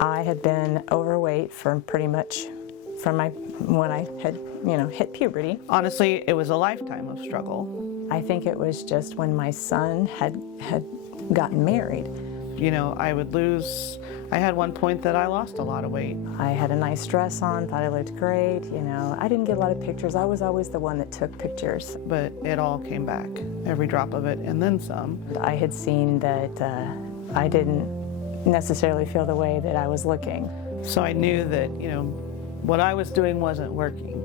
I had been overweight for pretty much from when I had, hit puberty. Honestly, it was a lifetime of struggle. I think it was just when my son had gotten married. I had one point that I lost a lot of weight. I had a nice dress on, thought I looked great, I didn't get a lot of pictures. I was always the one that took pictures. But it all came back, every drop of it, and then some. I had seen that I didn't necessarily feel the way that I was looking. So I knew that, what I was doing wasn't working.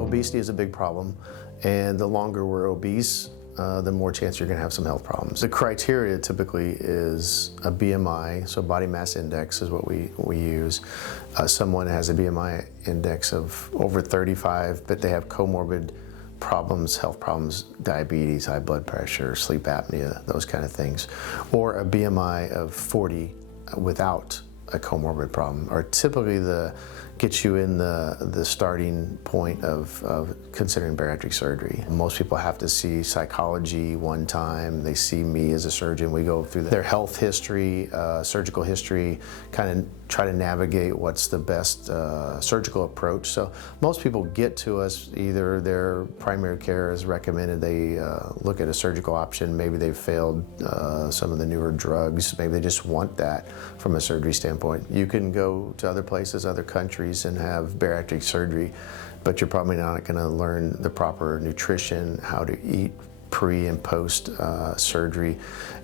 Obesity is a big problem, and the longer we're obese, the more chance you're going to have some health problems. The criteria typically is a BMI, so body mass index is what we use. Someone has a BMI index of over 35, but they have comorbid problems, health problems, diabetes, high blood pressure, sleep apnea, those kind of things. Or a BMI of 40 without a comorbid problem, or typically gets you in the starting point of considering bariatric surgery. Most people have to see psychology one time. They see me as a surgeon. We go through their health history, surgical history, kind of try to navigate what's the best surgical approach. So most people get to us, either their primary care has recommended they look at a surgical option. Maybe they've failed some of the newer drugs. Maybe they just want that from a surgery standpoint. You can go to other places, other countries, and have bariatric surgery, but you're probably not going to learn the proper nutrition, how to eat pre and post surgery,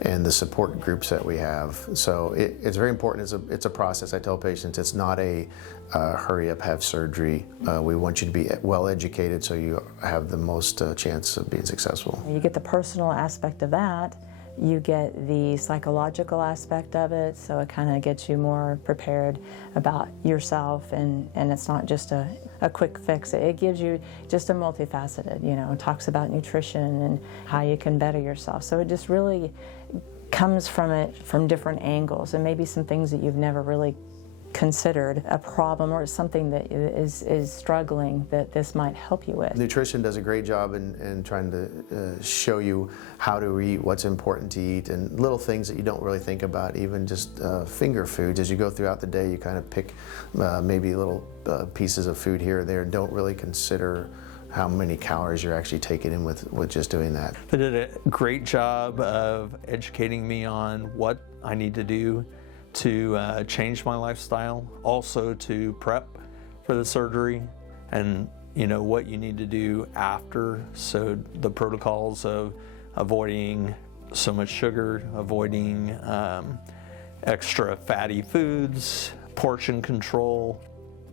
and the support groups that we have. So it's very important. It's a process. I tell patients it's not a hurry up, have surgery. We want you to be well educated so you have the most chance of being successful. You get the personal aspect of that. You get the psychological aspect of it, so it kind of gets you more prepared about yourself, and it's not just a quick fix. It gives you just a multifaceted, it talks about nutrition and how you can better yourself. So it just really comes from different angles, and maybe some things that you've never really considered a problem or something that is struggling that this might help you with. Nutrition does a great job in trying to show you how to eat, what's important to eat, and little things that you don't really think about, even just finger foods. As you go throughout the day, you kind of pick maybe little pieces of food here or there and don't really consider how many calories you're actually taking in with just doing that. They did a great job of educating me on what I need to do to change my lifestyle, also to prep for the surgery, and what you need to do after. So the protocols of avoiding so much sugar, avoiding extra fatty foods, portion control,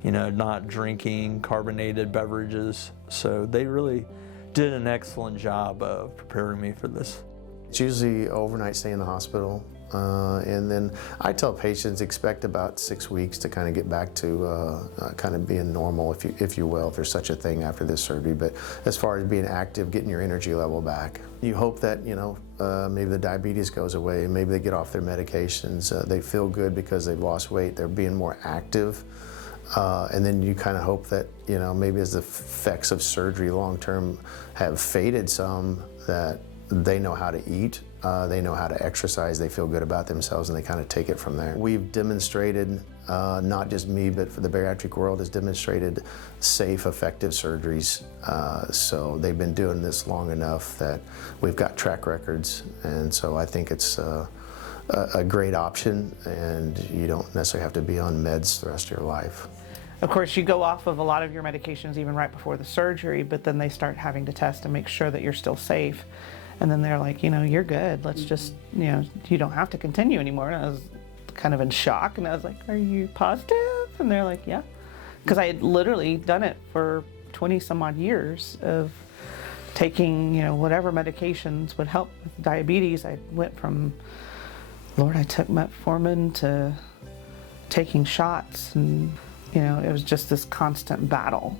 not drinking carbonated beverages. So they really did an excellent job of preparing me for this. It's usually overnight stay in the hospital. And then I tell patients expect about 6 weeks to kind of get back to kind of being normal, if you will, if there's such a thing after this surgery. But as far as being active, getting your energy level back, you hope that maybe the diabetes goes away, maybe they get off their medications, they feel good because they've lost weight, they're being more active. And then you kind of hope that maybe as the effects of surgery long term have faded some, that they know how to eat, they know how to exercise, they feel good about themselves, and they kind of take it from there. We've demonstrated, not just me, but for the bariatric world has demonstrated safe, effective surgeries. So they've been doing this long enough that we've got track records, and so I think it's a great option, and you don't necessarily have to be on meds the rest of your life. Of course, you go off of a lot of your medications even right before the surgery, but then they start having to test to make sure that you're still safe. And then they're like, you're good. Let's just, you don't have to continue anymore. And I was kind of in shock, and I was like, are you positive? And they're like, yeah. Because I had literally done it for 20 some odd years of taking, whatever medications would help with diabetes. I went from, I took metformin to taking shots, and, it was just this constant battle.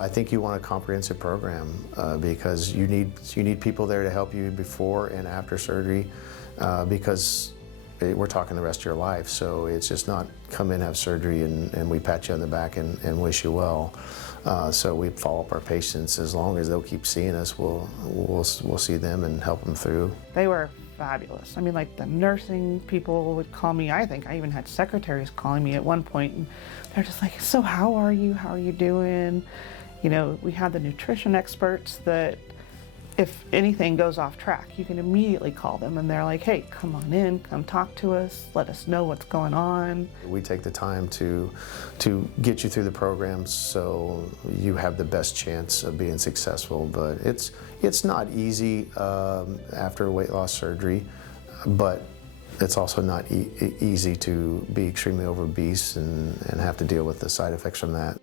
I think you want a comprehensive program because you need people there to help you before and after surgery because we're talking the rest of your life. So it's just not come in, have surgery, and we pat you on the back and wish you well. So we follow up our patients. As long as they'll keep seeing us, we'll see them and help them through. They were fabulous. I mean, like the nursing people would call me. I think I even had secretaries calling me at one point, and they're just like, so how are you? How are you doing? You know, we had the nutrition experts that if anything goes off track, you can immediately call them and they're like, hey, come on in, come talk to us, let us know what's going on. We take the time to get you through the program so you have the best chance of being successful, but it's not easy after weight loss surgery, but it's also not easy to be extremely obese and have to deal with the side effects from that.